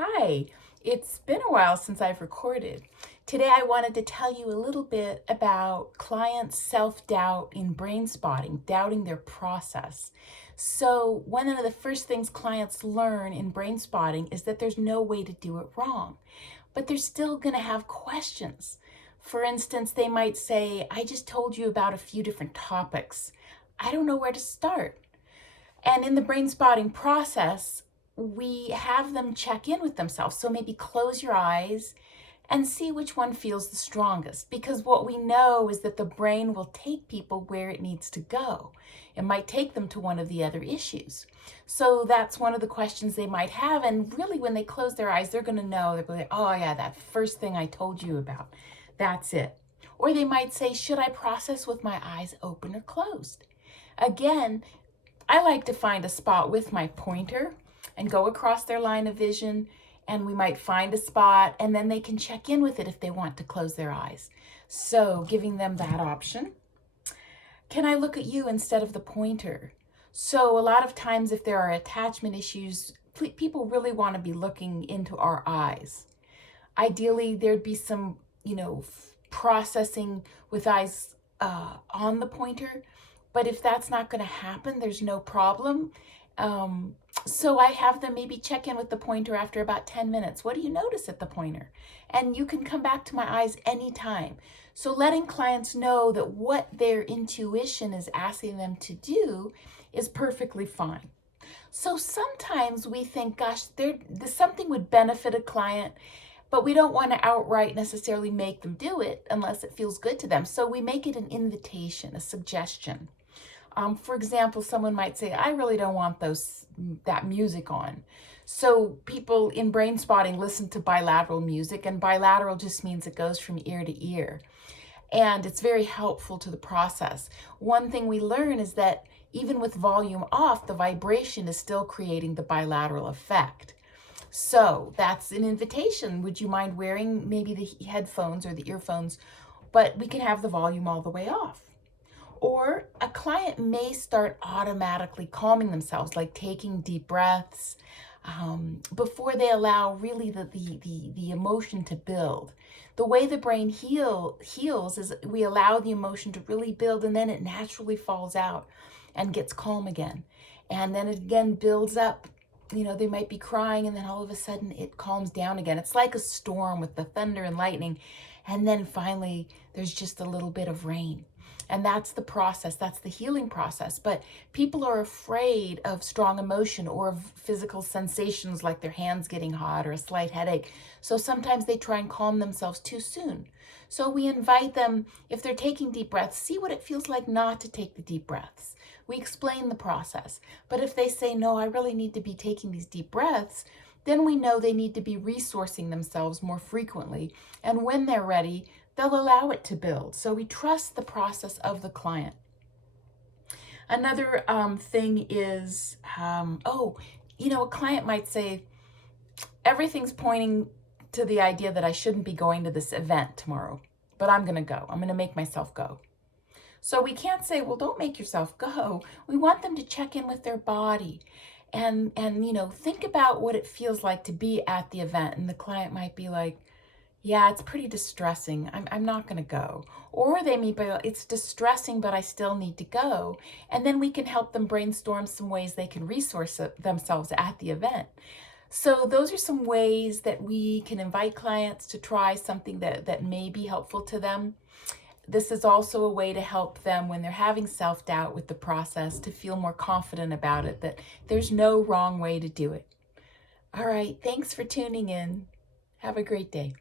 Hi, it's been a while since I've recorded. Today I wanted to tell you a little bit about clients' self-doubt in brain spotting, doubting their process. So one of the first things clients learn in brain spotting is that there's no way to do it wrong, but they're still going to have questions. For instance, they might say, I just told you about a few different topics. I don't know where to start. And in the brain spotting process, we have them check in with themselves. So maybe close your eyes and see which one feels the strongest. Because what we know is that the brain will take people where it needs to go. It might take them to one of the other issues. So that's one of the questions they might have. And really, when they close their eyes, they're going to know. They're going to, oh, yeah, that first thing I told you about. That's it. Or they might say, should I process with my eyes open or closed? Again, I like to find a spot with my pointer and go across their line of vision, and we might find a spot, and then they can check in with it if they want to close their eyes. So giving them that option. Can I look at you instead of the pointer? So a lot of times if there are attachment issues, people really want to be looking into our eyes. Ideally, there'd be some, processing with eyes on the pointer. But if that's not going to happen, there's no problem. So I have them maybe check in with the pointer after about 10 minutes. What do you notice at the pointer? And you can come back to my eyes anytime. So letting clients know that what their intuition is asking them to do is perfectly fine. So sometimes we think, gosh, something would benefit a client, but we don't want to outright necessarily make them do it unless it feels good to them. So we make it an invitation, a suggestion. For example, someone might say, I really don't want that music on. So people in brain spotting listen to bilateral music, and bilateral just means it goes from ear to ear. And it's very helpful to the process. One thing we learn is that even with volume off, the vibration is still creating the bilateral effect. So that's an invitation. Would you mind wearing maybe the headphones or the earphones, but we can have the volume all the way off? Or a client may start automatically calming themselves, like taking deep breaths before they allow really the emotion to build. The way the brain heals is we allow the emotion to really build, and then it naturally falls out and gets calm again. And then it again builds up. They might be crying, and then all of a sudden it calms down again. It's like a storm with the thunder and lightning. And then finally, there's just a little bit of rain. And that's the process. That's the healing process. But people are afraid of strong emotion or of physical sensations like their hands getting hot or a slight headache. So sometimes they try and calm themselves too soon. So we invite them, if they're taking deep breaths, see what it feels like not to take the deep breaths. We explain the process. But if they say, no, I really need to be taking these deep breaths, then we know they need to be resourcing themselves more frequently. And when they're ready, they'll allow it to build. So we trust the process of the client. Another thing is, a client might say, everything's pointing to the idea that I shouldn't be going to this event tomorrow, but I'm going to go. I'm going to make myself go. So we can't say, well, don't make yourself go. We want them to check in with their body and think about what it feels like to be at the event. And the client might be like, yeah, it's pretty distressing. I'm not going to go. Or they may be, it's distressing, but I still need to go. And then we can help them brainstorm some ways they can resource themselves at the event. So those are some ways that we can invite clients to try something that may be helpful to them. This is also a way to help them when they're having self-doubt with the process to feel more confident about it, that there's no wrong way to do it. All right, thanks for tuning in. Have a great day.